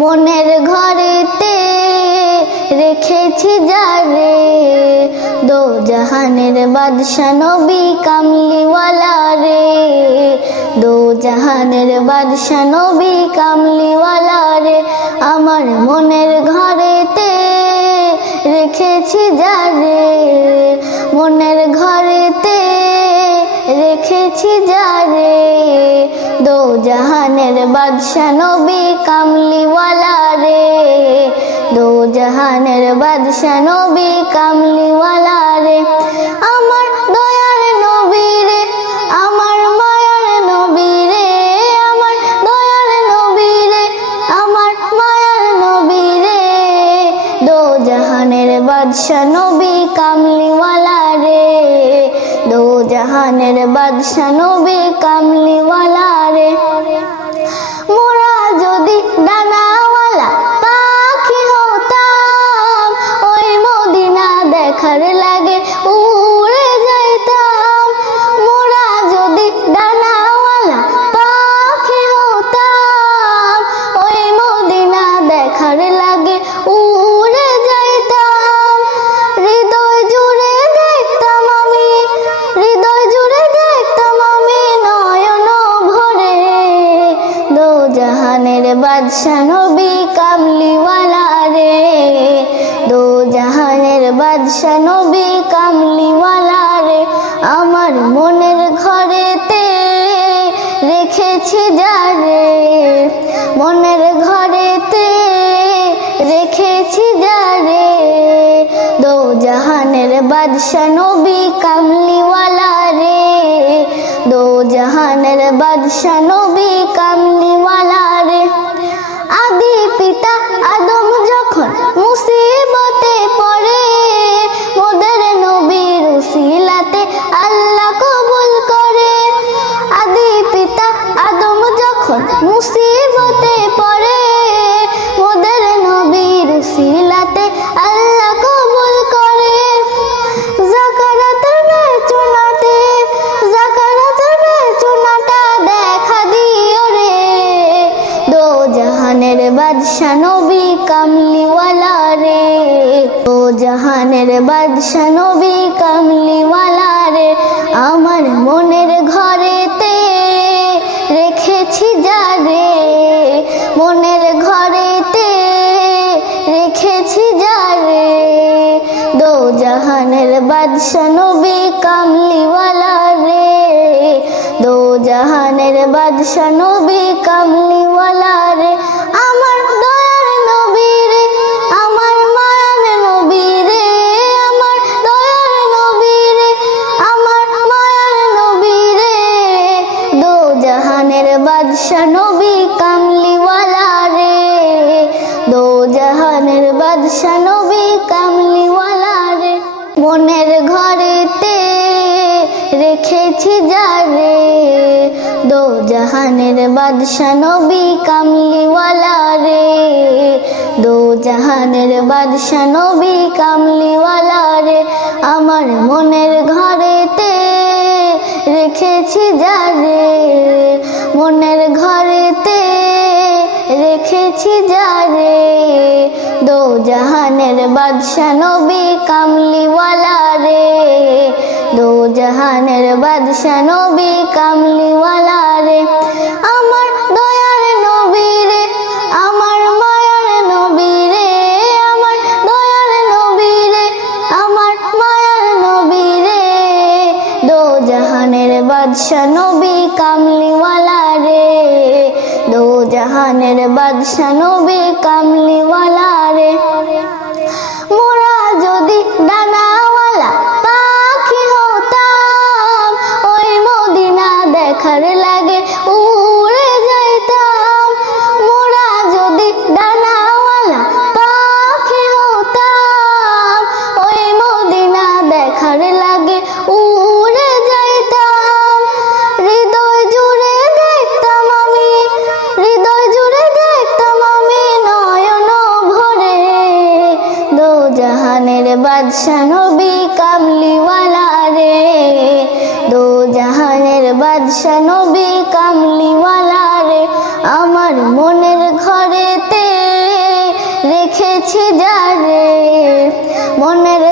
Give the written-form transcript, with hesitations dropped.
মনের ঘরেতে রেখেছি যারে, দো জাহানের বাদশা নবী কামলিওয়ালা রে, দো জাহানের বাদশা নবী কামলিওয়ালা রে। আমার মনের ঘরেতে রেখেছি যারে, মনের ঘরেতে রেখেছি যারে, দো জাহানের বাদশা নবী কামলিওয়ালা রে, দো জাহানের বাদশা নবী কামলিওয়ালা রে। আমার দয়ার নবী রে, আমার মায়ার নবী রে, আমার দয়ার নবী রে, আমার মায়ার নবী রে, দো জাহানের বাদশা নবী কামলিওয়ালা রে, দো জাহানের বাদশা নবী কামলিওয়ালা রে। মোরা যদি ডানাওয়ালা পাখি হতাম, ওই মদিনা দেখার লাগে উড়ে যাইতাম। মোরা যদি ডানাওয়ালা পাখি হতাম, ওই মদিনা দেখার লাগে উড়ে যাইতাম। হৃদয় জুড়ে দেখতাম আমি, হৃদয় জুড়ে দেখতাম আমি নয়ন ভরে, দো জাহানের বাদশা নবী কামলিওয়ালা রে, দো জাহানের বাদশা নবী কামলিওয়ালা রে। আমার মনের ঘরেতে রেখেছি যারে, মনের ঘরেতে রেখেছি যারে, দো জাহানের বাদশা নবী কামলিওয়ালা রে, দো জাহানের বাদশা নবী কামলিওয়ালা রে। আদি পিতা আদম যখন মুসিবতে পড়ে, মোদের নবীর উসিলাতে আল্লাহ কবুল করে। আদি পিতা আদম যখন মুসিবতে পড়ে, মোদের নবীর উসিলাতে আল্লাহ কবুল করে। যাকারাতের বেচুনাতে, যাকারাতের বেচুনাটা দেখা দিও রে, দো জাহানের বাদশা নবী কামলিওয়ালা রে, দো জাহানের বাদশা নবী কামলিওয়ালা রে। আমার মনের ঘরেতে রেখেছি যারে, মনের ঘরেতে রেখেছি যারে, দো জাহানের বাদশা নবী কামলিওয়ালা রে, দো জাহানের বাদশা নবী কামলিওয়ালা রে। আমার দয়ার নবী রে, আমার মায়ার নবী রে, আমার দয়ার নবী রে, আমার মায়ার নবী রে, দো জাহানের বাদশা নবী কামলিওয়ালা রে, দো জাহানের বাদশা নবী কামলিওয়ালা রে। মনের ঘরেতে রেখেছি যারে, দো জাহানের বাদশা নবী কামলিওয়ালা রে, দো জাহানের বাদশা নবী কামলিওয়ালা রে। আমার মনের ঘরেতে রেখেছি যারে, মনের ঘরেতে রেখেছি যারে, দো জাহানের বাদশা নবী কামলিওয়ালা রে, দো জাহানের বাদশা নবী কামলিওয়ালা রে। আমার দয়ার নবী রে, আমার মায়ার নবী রে, আমার দয়ার নবী রে, আমার মায়ার নবী রে, দো জাহানের বাদশা নবী কামলিওয়ালা রে, দো জাহানের বাদশা নবী কামলিওয়ালা রে। মোরা যদি ডানাওয়ালা পাখি হতাম, ওই মদিনা দেখার লাগে উড়ে যাইতাম। মোরা যদি ডানাওয়ালা পাখি হতাম, ওই মদিনা দেখার লাগে উড়ে যাইতাম। হৃদয় জুড়ে দেখতাম আমি, হৃদয় জুড়ে দেখতাম আমি নয়ন ভরে, দো জাহানের বাদশা নবী কামলিওয়ালা রে, দো জাহানের বাদশা নবী রেখেছি যারে, মনের